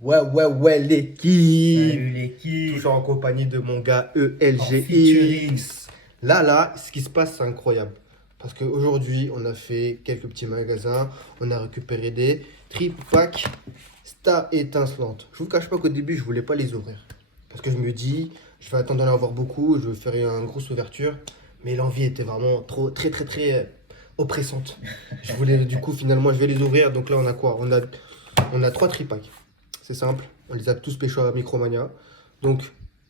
Ouais, l'équipe. Salut l'équipe. Toujours en compagnie de mon gars En featuring. ELGX. Là, ce qui se passe, c'est incroyable. Parce qu'aujourd'hui, on a fait quelques petits magasins. On a récupéré des trip packs Star étincelante. Je vous cache pas qu'au début, je voulais pas les ouvrir. Parce que je me dis, je vais attendre d'en avoir beaucoup. Je vais faire une grosse ouverture. Mais l'envie était vraiment très oppressante. Je voulais, du coup, finalement, je vais les ouvrir. Donc là, on a quoi? On a 3 trip packs. C'est simple, on les a tous pécho à Micromania. Donc,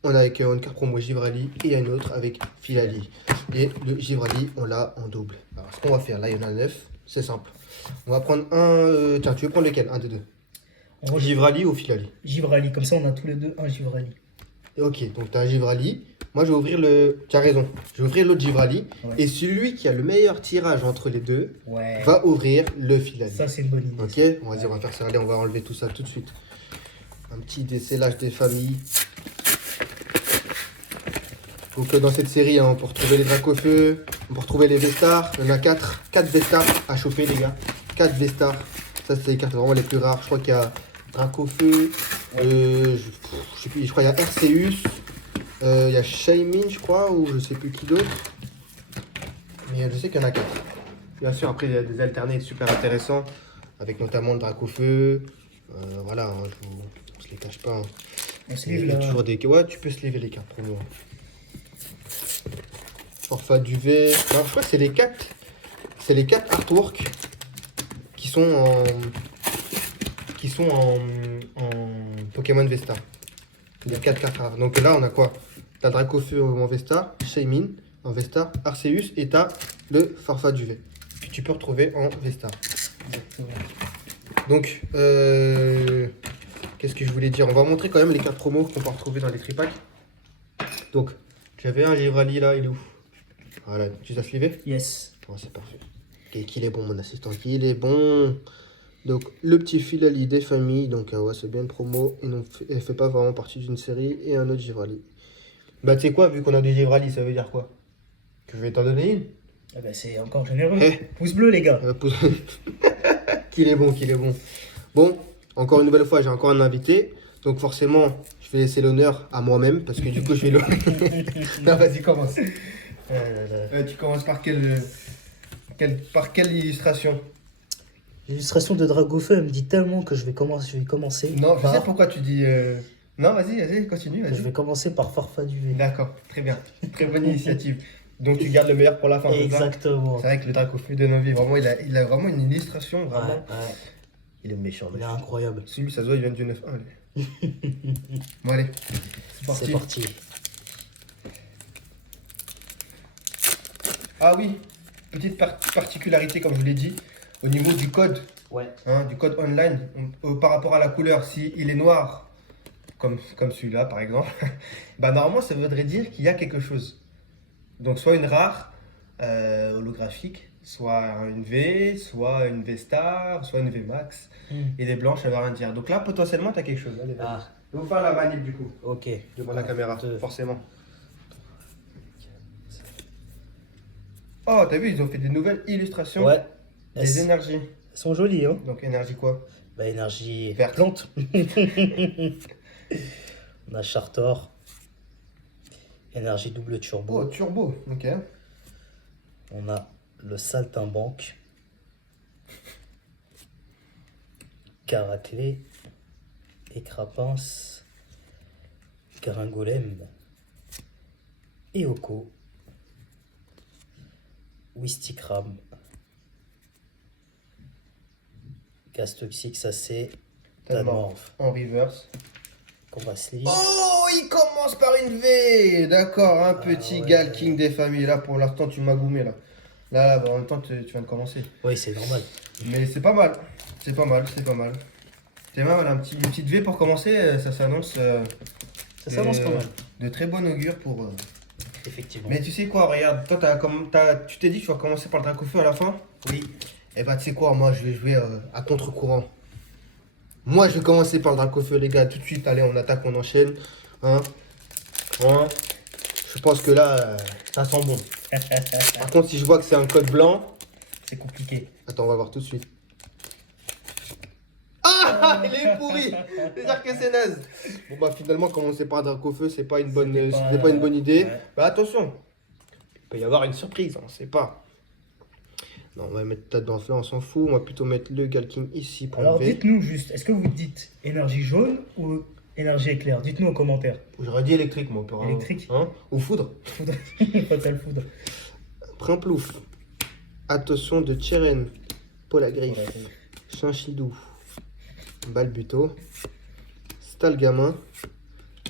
on a avec une carte promo Givrali et une autre avec Filali. Et le Givrali, on l'a en double. Alors, ce qu'on va faire, là, il y en a 9. C'est simple. On va prendre un. Tiens, tu veux prendre lequel? Un des deux. Givrali ou Filali? Givrali, comme ça on a tous les deux un Givrali. Ok, donc tu as un Givrali. Moi, je vais ouvrir le. Tu as raison. Je vais ouvrir l'autre Givrali. Ouais. Et celui qui a le meilleur tirage entre les deux Ouais. va ouvrir le Filali. Ça c'est une bonne idée. Ok, on va faire ça. Allez, on va enlever tout ça tout de suite. Un petit décellage des familles. Donc dans cette série, hein, on peut retrouver les Dracofeu, on peut retrouver les Vestars. Il y en a 4. 4 Vestars à choper, les gars. 4 Vestars. Ça, c'est les cartes vraiment les plus rares. Je crois qu'il y a Dracofeu. Je sais plus, je crois qu'il y a Arceus. Il y a Shaymin, je crois, ou je sais plus qui d'autre. Mais je sais qu'il y en a 4. Bien sûr, après, il y a des alternés super intéressants. Avec notamment le Dracofeu. Voilà, hein, on se les cache pas. Hein. On se Il y livre a là. toujours des... Ouais, tu peux se lever les cartes pour moi. Forfait duvet. Non, je crois que c'est les 4. C'est les 4 artworks qui sont en. En Pokémon Vesta. Les 4 cartes rares. Donc là, on a quoi? T'as Dracofeu en Vesta, Shaymin en Vesta, Arceus et t'as le Forfait duvet. Que tu peux retrouver en Vesta. Exactement. Donc, qu'est-ce que je voulais dire? On va montrer quand même les cartes promo qu'on peut retrouver dans les tripacks. Donc, j'avais un Givrali là, il est où? Voilà, tu as slivé? Yes. Oh, c'est parfait. Et qu'il est bon, mon assistant, qu'il est bon. Donc, le petit Filali des familles. Donc, ouais, c'est bien une promo. Et non, elle fait pas vraiment partie d'une série. Et un autre Givrali. Bah, tu sais quoi, vu qu'on a deux Givrali, ça veut dire quoi? Que je vais t'en donner une? Ah bah, c'est encore généreux. Eh. Pouce bleu les gars. Qu'il est bon, qu'il est bon. Bon, encore une nouvelle fois, j'ai encore un invité. Donc forcément, je vais laisser l'honneur à moi-même parce que du coup, je vais le... Non, vas-y, commence. Tu commences par par quelle illustration? L'illustration de Dragofeu elle me dit tellement que je vais commencer. Non, je par... sais pourquoi tu dis... Non, vas-y, continue, Je vas-y. vais commencer par Farfa Duvet. D'accord, très bien. Très bonne initiative. Donc tu gardes le meilleur pour la fin, c'est ça? Exactement. C'est vrai que le Dracofeu de Novi, vraiment, il a vraiment une illustration, vraiment. Ouais. Il est méchant, Il est incroyable. Celui, ça se voit, il vient du 9-1. lui. Bon, allez, c'est parti. C'est parti. Ah oui, petite particularité, comme je vous l'ai dit, au niveau du code, Ouais. hein, du code online, par rapport à la couleur, si il est noir, comme celui-là par exemple, bah normalement ça voudrait dire qu'il y a quelque chose. Donc soit une rare holographique, soit une V, soit une V Star, soit une V Max, et les blanches ça va rien dire. Donc là potentiellement tu as quelque chose. Allez, vas-y. Ah, Je vais vous faire la manip du coup, ok. devant la caméra, Deux. forcément. Oh, t'as vu, ils ont fait des nouvelles illustrations Ouais. des Elles énergies. sont jolies, hein. Donc énergie quoi? Bah, énergie Verte. plante. On a Chartor. Énergie double turbo. Oh, turbo, ok. On a le Saltimbanque. Caraclé. Écrapince. Gringolem. Eoko. Wistikram. Gaz toxique, ça c'est Tanmorph. En reverse. Convasli. Oh, il commence par une V. D'accord, un petit ouais. Galking des familles. Là, pour l'instant, tu m'as goumé là. Là, bah, en même temps, tu viens de commencer. Oui, c'est normal. Mais c'est pas mal. C'est pas mal. C'est pas mal, une petite V pour commencer. Ça s'annonce. Ça s'avance pas mal. De très bon augure pour. Effectivement. Mais tu sais quoi, regarde, toi, tu t'es dit que tu vas commencer par le Dracofeu à la fin? Oui. Eh bah, tu sais quoi, moi, je vais jouer à contre-courant. Moi, je vais commencer par le Dracofeu, les gars. Tout de suite, allez, on attaque, on enchaîne. Hein? Je pense que là, ça sent bon. Par contre, si je vois que c'est un code blanc... C'est compliqué. Attends, on va voir tout de suite. Il est pourri. C'est-à-dire que c'est naze. Bon bah finalement commencer par Dracofeu, c'est pas une bonne, c'était pas une bonne idée. Ouais. Bah attention, il peut y avoir une surprise, on sait pas. Non, on va mettre Tad dans là, on s'en fout. On va plutôt mettre le Galking ici pour Alors enlever. dites-nous juste, est-ce que vous dites énergie jaune ou énergie éclair? Dites-nous en commentaire. J'aurais dit électrique, moi. Électrique. Hein. Ou foudre. Foudre. Fatal foudre. Primplouf. Attention de Tcheren. Polagriffe. Voilà. Chinchidou. Balbuto. Stalgamin.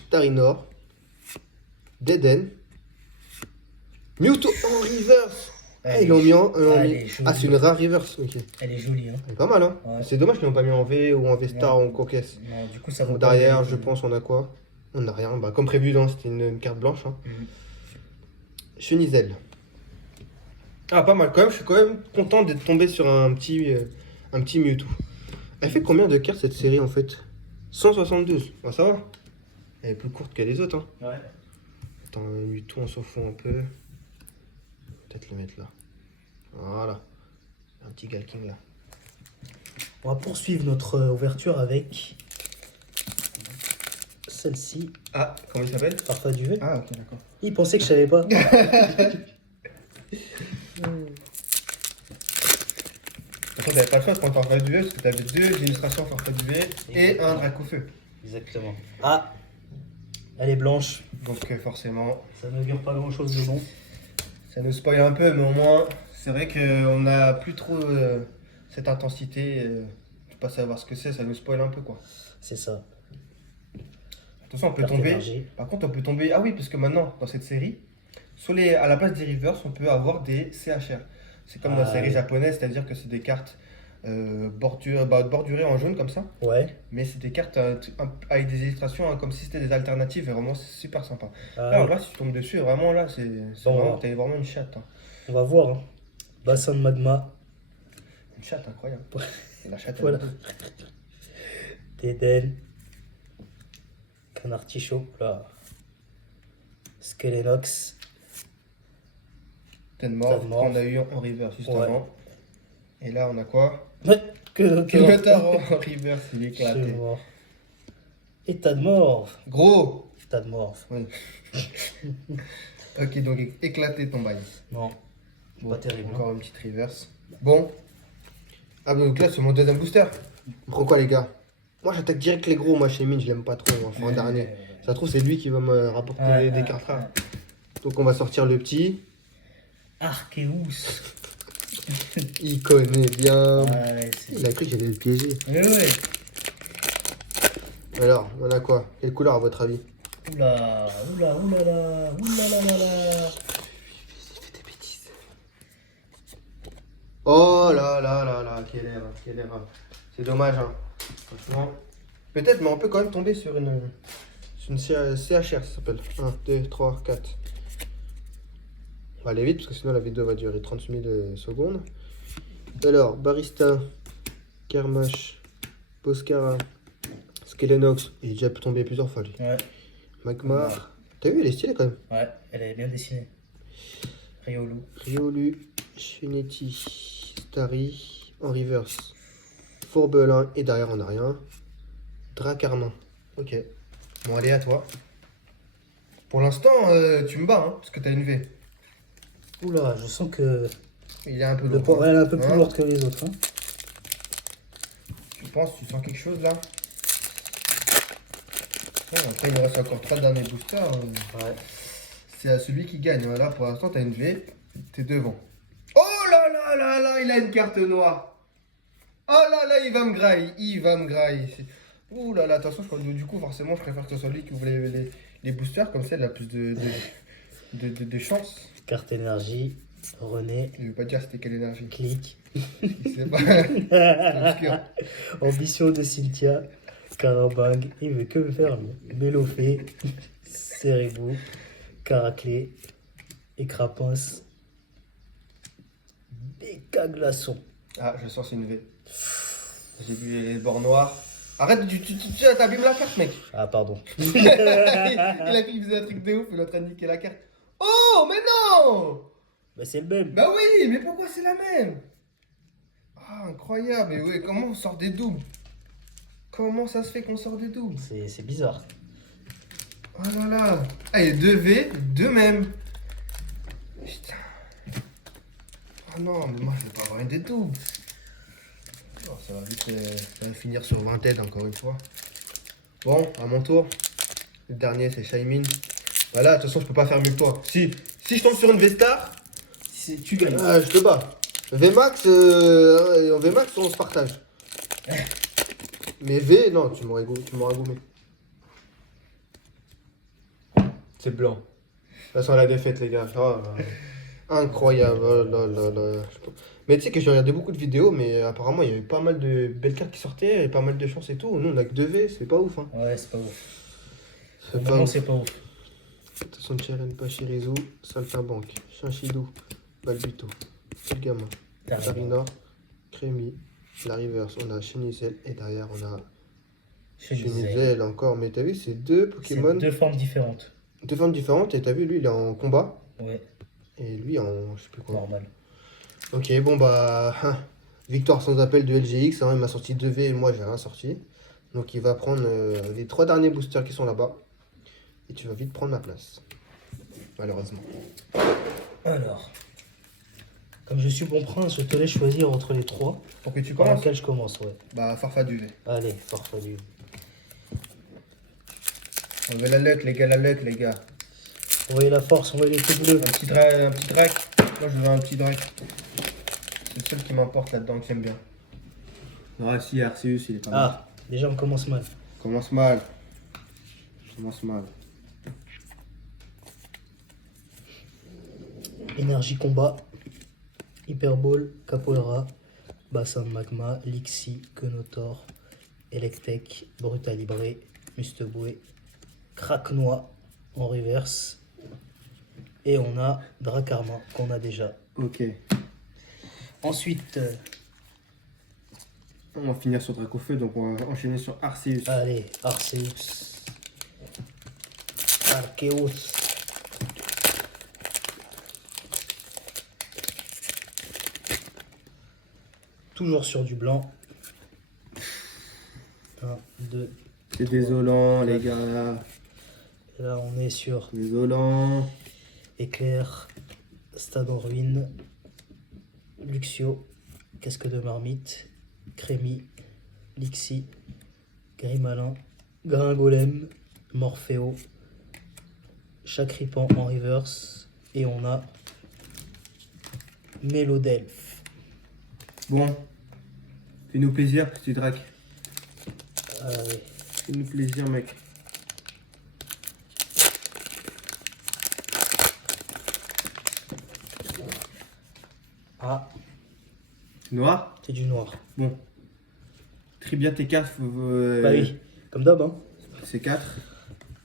Tarinor. Deden. Mewtwo en reverse. Ah, ils l'ont mis en. Ah, c'est une rare reverse. Ok. Elle est jolie, hein. Elle est pas mal, hein. Ouais. C'est dommage qu'ils l'ont pas mis en V ou en V-Star Ouais. ou en Coquesse. Non, du coup, ça va Donc pas derrière, avec, je pense, on a quoi? On a rien. Bah, comme prévu, c'était une carte blanche. Hein. Mhm. Chenizel. Ah, pas mal quand même. Je suis quand même content d'être tombé sur un petit Mewtwo. Elle fait combien de cartes cette série en fait? 172. Bah, ça va. Elle est plus courte que les autres. Hein. Ouais. Attends, Mewtwo, on s'en fout un peu. Peut-être le mettre là. Voilà. Un petit Galking là. On va poursuivre notre ouverture avec celle-ci, Ah, comment il s'appelle? Farfa Duvet. Ah, ok, d'accord. Il pensait que je savais pas. De toute façon, t'avais pas le choix de prendre Farfa Duvet parce que t'avais deux illustrations Farfa Duvet et un Dracofeu. Exactement. Ah, elle est blanche. Donc, forcément, Ça n'augure pas grand-chose de bon. ça nous spoil un peu, mais au moins, c'est vrai qu'on n'a plus trop cette intensité. De pas savoir ce que c'est, ça nous spoil un peu quoi. C'est ça. Attention, on peut Carte tomber. énergie. Par contre, on peut tomber. Ah oui, parce que maintenant, dans cette série, à la place des reverse, on peut avoir des CHR. C'est comme dans la Ah, série oui. japonaise, c'est-à-dire que c'est des cartes bordurées en jaune comme ça. Ouais. Mais c'est des cartes avec des illustrations hein, comme si c'était des alternatives. Et vraiment, c'est super sympa. Ah, Là, oui. là, si tu tombes dessus, vraiment, là, c'est Bon, vraiment, ouais. t'as vraiment une chatte. Hein. On va voir. Hein. Bassin de magma. Une chatte incroyable. Et la chatte, elle Voilà. est bleue. Dédène. Canard Tichot. Là. Skelenox. Tenmorph, Tenmorph. qu'on a eu en reverse juste Ouais. avant. Et là, on a quoi? Ouais. Que Kelotar en reverse, il est Je suis éclaté. mort. État de mort. Gros! État de mort. Oui. Ok, donc éclaté ton bail. Non. Bon, Pas terrible. Hein. encore une petite reverse. Bon. Ah, bah, donc là, c'est mon deuxième booster. Pourquoi, les gars? Moi, j'attaque direct les gros. Moi, chez Mine, je l'aime pas trop. Enfin, en dernier. Ça se trouve, c'est lui qui va me rapporter Ouais, des ouais, cartes rares. ouais. Donc, on va sortir le petit. Arceus. Il connaît bien. Ouais, c'est... Il a cru que j'allais le piéger. Ouais, ouais. Alors, on a quoi? Quelle couleur, à votre avis? Oula, oula, oulala, oulala. Il fait des bêtises. Oh là là là là, quelle erreur, quelle erreur. C'est dommage, hein. Franchement. Peut-être, mais on peut quand même tomber sur une CHR, ça s'appelle. 1, 2, 3, 4. On va aller vite parce que sinon la vidéo va durer 30 000 secondes. Alors, Barista, Kermash, Poscara, Skelenox. Il est déjà tombé plusieurs fois lui. Ouais, Magmar. T'as vu, elle est stylée quand même. ouais, elle est bien dessinée. Riolu. Riolu, Shineti, Starry, en reverse. Fourbelin, et derrière on a rien. Dracarmin. Ok. Bon, allez, à toi. Pour l'instant, tu me bats, hein, parce que t'as une V. Oula, je sens que Il est un peu le lourd. poids elle est un peu plus Hein. lourde que les autres. Hein. Tu penses, tu sens quelque chose là? Bon, après, il nous reste encore 3 derniers boosters. Ouais. C'est à celui qui gagne. Voilà, pour l'instant, t'as une V. T'es devant. Oh là là là là, il a une carte noire. Oh là là, il va me grailler. Il va me grailler. Ouh là là, attention, je crois que du coup, forcément, je préfère que ce soit lui qui ouvre les boosters. Comme ça, il a plus de chance. Carte énergie, René, Je vais pas dire c'était quelle énergie. clic. C'est pas. C'est obscur. Ambition de Cynthia, Carabang, il veut que me faire Mélofée, Cérébou, Caraclé, Écrapince, Béca Glaçon. Ah, je sens c'est une V. J'ai vu les bords noirs. Arrête, t'abîmes la carte, mec. Ah, pardon. Il a cru qu'il faisait un truc de ouf, il est en train de niquer la carte. Oh, mais non! Bah, c'est le même. Bah oui, mais pourquoi c'est la même? Ah, incroyable, mais ouais, comment on sort des doubles? Comment ça se fait qu'on sort des doubles? C'est bizarre. Oh là là. Ah, il y a 2 V, 2 mêmes. Putain. Oh non, mais moi je vais pas avoir une des doubles. Oh, ça va vite ça va finir sur 20 têtes encore une fois. Bon, à mon tour. Le dernier c'est Shaymin. Voilà, de toute façon je peux pas faire mieux que toi. Si je tombe sur une V-Star, Tu gagnes. je te bats. VMAX, en VMAX on se partage. Mais V, non, tu m'aurais gommé. C'est blanc. Là, c'est la défaite, les gars. Oh, incroyable. Oh là là là. Mais tu sais que j'ai regardé beaucoup de vidéos, mais apparemment, il y avait pas mal de belles cartes qui sortaient, et pas mal de chances et tout. Nous, on a que 2 V, c'est pas ouf. Hein. Ouais, c'est pas ouf. C'est pas Non, ouf. c'est pas ouf. Attention, Cheren, Pachirizu, Saltabank, Chinchidou, Balbito, Fulgama, Tarina, Crémy, la reverse, on a Chenizel, et derrière, on a Chenizel encore. Mais t'as vu, c'est 2 Pokémon. C'est 2 formes différentes. 2 formes différentes, et t'as vu, lui, il est en combat. Ouais, Et lui en je sais plus quoi. normal. Ok, bon bah, victoire sans appel de LGX, hein, il m'a sorti 2 V et moi j'ai rien sorti. Donc il va prendre les 3 derniers boosters qui sont là-bas. Et tu vas vite prendre ma place. Malheureusement. Alors, comme je suis bon prince, je te laisse choisir entre les 3. Pour que tu Par commences lequel je commence, ouais. Bah, Farfa du V. Allez, farfelu. On veut la luck, les gars, la luck, les gars. Envoyez la force, envoyez les coups bleus. Un petit drac. Moi je veux un petit drac. C'est le seul qui m'importe là-dedans, que j'aime bien. Ah si, Arceus, il est pas mal. Ah, déjà on commence mal. Commence mal. Commence mal. Énergie combat, Hyperball, Capoeira, Bassin de Magma, Lixi, Kenotor, Electek, Brutalibré, Musteboué, Craquenois en reverse. Et on a Dracarma qu'on a déjà. Ok. Ensuite, On va finir sur Dracofeu, donc on va enchaîner sur Arceus. allez, Arceus, Arceus. Toujours sur du blanc. 1, 2. C'est désolant, les neuf. gars. Là, on est sur Désolant. Éclair, Stade en ruine, Luxio, Casque de marmite, Crémy, Lixi, Grimalin, Gringolem, Morpheo, Chacripan en reverse. Et on a Mélodelph. Bon. Fais-nous plaisir, petit drac. Allez. Fais-nous plaisir, mec. Ah, Noir. c'est du noir. Bon. Trie bien tes cartes. Bah oui, comme d'hab, hein. C'est 4.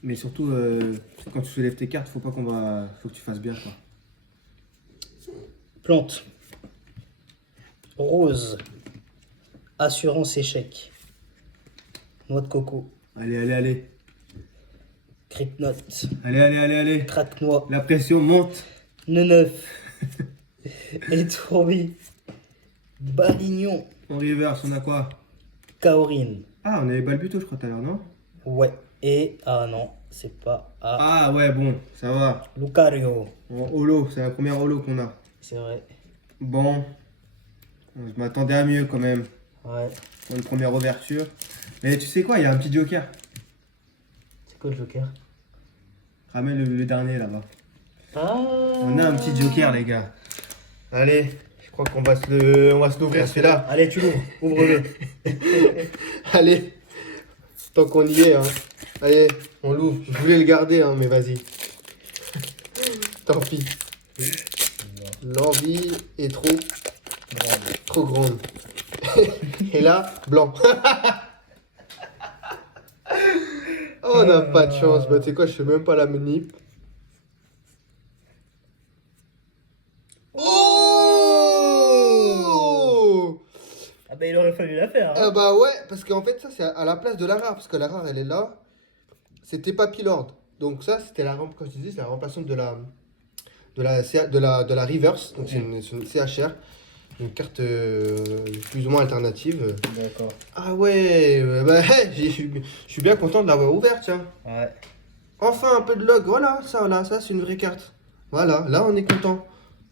Mais surtout, quand tu soulèves tes cartes, faut que tu fasses bien, quoi. Plante. Rose. Assurance échec. Noix de coco. Allez, allez, allez. Crypnote. Allez, allez, allez, allez. Craque-noix. La pression monte. Neuf. Étourbi. Balignon. En reverse, on a quoi? Kaorine. Ah, on avait Balbuto, je crois, tout à l'heure, non? Ouais. Et. Ah non, c'est pas. Ah. Ah, ouais, bon, ça va. Lucario. En holo, c'est la première holo qu'on a. C'est vrai. Bon. Je m'attendais à mieux, quand même. Ouais. Pour une première ouverture. Mais tu sais quoi, il y a un petit joker. C'est quoi le joker? Ramène le dernier, là-bas. Ah. On a un petit joker, les gars. Allez, je crois qu'on va on va se l'ouvrir, celui-là. Allez, tu l'ouvres. Ouvre-le. Allez, tant qu'on y est, hein. Allez, on l'ouvre. Je voulais le garder, hein, mais vas-y. Tant pis. L'envie est trop grande. Et là, blanc. Oh, on n'a pas de chance. Bah, tu sais quoi, je fais même pas la manip. Oh! Ah bah il aurait fallu la faire. Ah Hein. bah ouais, parce qu'en fait, ça, c'est à la place de la rare. Parce que la rare, elle est là. C'était Papillord. Donc ça, c'était comme je disais, c'est la remplaçante de la reverse. Donc c'est une CHR. une carte plus ou moins alternative. D'accord. Ah ouais, bah, je suis bien content de l'avoir ouverte, tiens. Ouais. Enfin un peu de log, voilà, ça c'est une vraie carte. Voilà, là on est content.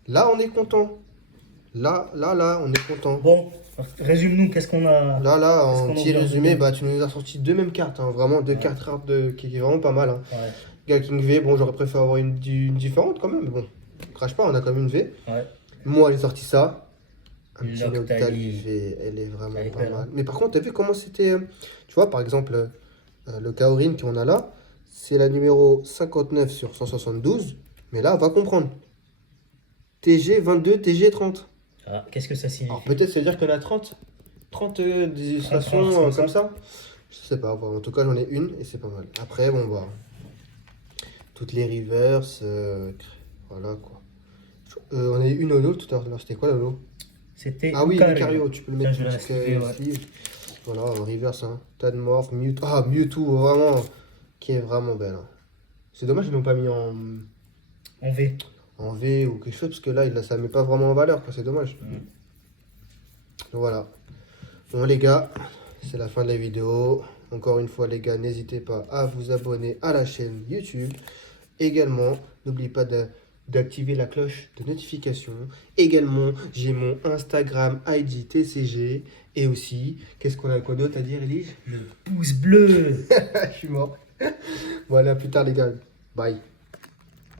Là on est content. Là, on est content. Bon, résume-nous, qu'est-ce qu'on a. Là, Qu'est-ce en qu'on a petit ouvert résumé, dedans? bah tu nous as sorti deux mêmes cartes, hein, vraiment deux Ouais. cartes rares qui est vraiment pas mal. Hein. Ouais. King V, bon j'aurais préféré avoir une différente quand même, mais bon, crache pas, on a quand même une V. Ouais. Moi j'ai sorti ça. Un petit Noctali. Noctali V, elle est vraiment Elle est pas belle, mal. hein. Mais par contre, t'as vu comment c'était, tu vois par exemple, le Kaorin qu'on a là, c'est la numéro 59 sur 172, mais là, va comprendre. TG 22, TG 30. Ah, qu'est-ce que ça signifie? Alors peut-être ça veut dire qu'il y en a 30 des illustrations rares, comme ça. Je sais pas, voilà. En tout cas j'en ai une et c'est pas mal. Après bon bah toutes les reverse, voilà quoi. On a eu une holo tout à l'heure, c'était quoi la holo? C'était Ah oui, Lucario. Lucario, tu peux le Tiens, mettre je vais la sur sleever, le ouais. sleeve. Voilà, en reverse, hein. Tadmorph, Mewtwo. Ah, Mewtwo, vraiment, qui est vraiment belle. Hein. C'est dommage qu'ils n'ont pas mis En V. en V ou quelque chose, parce que là, ça met pas vraiment en valeur, quoi, c'est dommage. Mm. Donc voilà. Bon les gars, c'est la fin de la vidéo. Encore une fois les gars, n'hésitez pas à vous abonner à la chaîne YouTube. Également, n'oubliez pas d'activer la cloche de notification. Également, j'ai mon Instagram ID TCG. Et aussi, qu'est-ce qu'on a quoi d'autre à dire, Elige? Le pouce bleu. Je suis mort. Voilà, plus tard les gars. Bye.